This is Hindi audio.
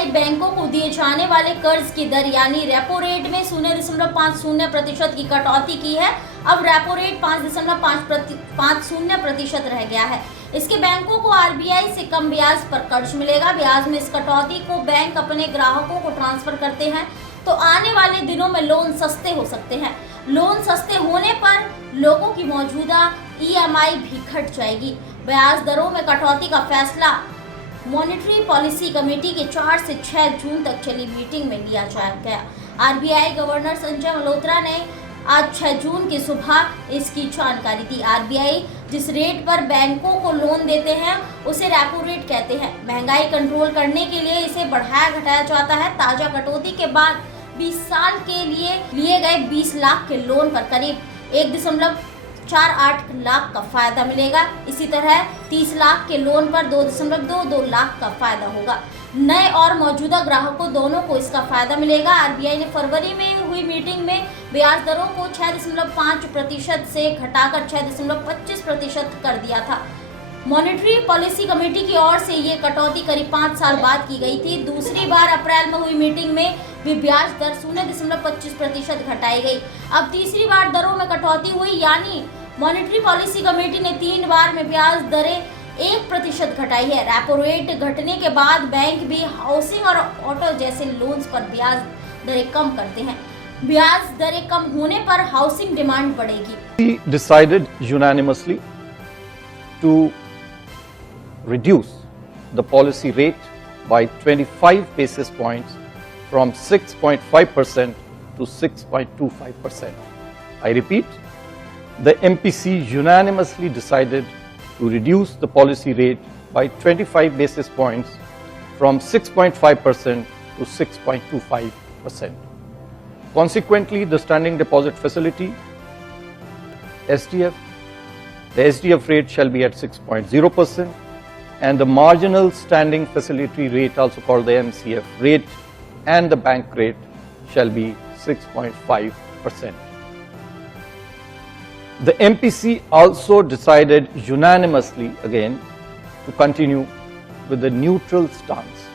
आरबीआई बैंकों को दिए जाने वाले कर्ज की दर यानी रेपो रेट में 0.50% की कटौती की है। अब रेपो रेट 5.50% रह गया है। इसके बैंकों को आरबीआई से कम ब्याज पर कर्ज मिलेगा। ब्याज में इस कटौती को बैंक अपने ग्राहकों को ट्रांसफर करते हैं तो आने वाले दिनों में लोन सस्ते हो सकते हैं। लोन सस्ते होने पर लोगों की मौजूदा ईएमआई भी घट जाएगी। ब्याज दरों में कटौती का फैसला मॉनेटरी पॉलिसी कमेटी के 4 से 6 जून तक चली मीटिंग में लिया गया। आरबीआई गवर्नर संजय मल्होत्रा ने आज 6 जून की सुबह इसकी जानकारी दी। आरबीआई जिस रेट पर बैंकों को लोन देते हैं उसे रेपो रेट कहते हैं। महंगाई कंट्रोल करने के लिए इसे बढ़ाया घटाया जाता है। ताजा कटौती के बाद 20 साल के लिए गए 20 लाख के लोन पर करीब 1.48 लाख का फायदा मिलेगा। इसी तरह 30 लाख के लोन पर 2.22 लाख का फायदा होगा। नए और मौजूदा ग्राहकों दोनों को इसका फायदा मिलेगा। आरबीआई ने फरवरी में हुई मीटिंग में ब्याज दरों को 6.5% से घटाकर 6.25% कर दिया था। मॉनेटरी पॉलिसी कमेटी की ओर से ये कटौती करीब 5 साल बाद की गई थी। दूसरी बार अप्रैल में हुई मीटिंग में भी ब्याज दर 0.25% घटाई गई। अब तीसरी बार दरों में कटौती हुई, यानी मॉनेटरी पॉलिसी कमेटी ने 3 बार में ब्याज दरें 1% घटाई है। रेपो रेट घटने के बाद बैंक भी हाउसिंग और ऑटो जैसे लोन्स पर ब्याज दरें कम करते हैं। ब्याज दरें कम होने पर हाउसिंग डिमांड बढ़ेगी। We decided unanimously to reduce the policy rate by 25 basis points from 6.5% to 6.25%. I repeat, the MPC unanimously decided to reduce the policy rate by 25 basis points from 6.5% to 6.25%. Consequently, the standing deposit facility, SDF, the SDF rate shall be at 6.0% and the marginal standing facility rate, also called the MCF rate, and the bank rate shall be 6.5%. The MPC also decided unanimously again to continue with the neutral stance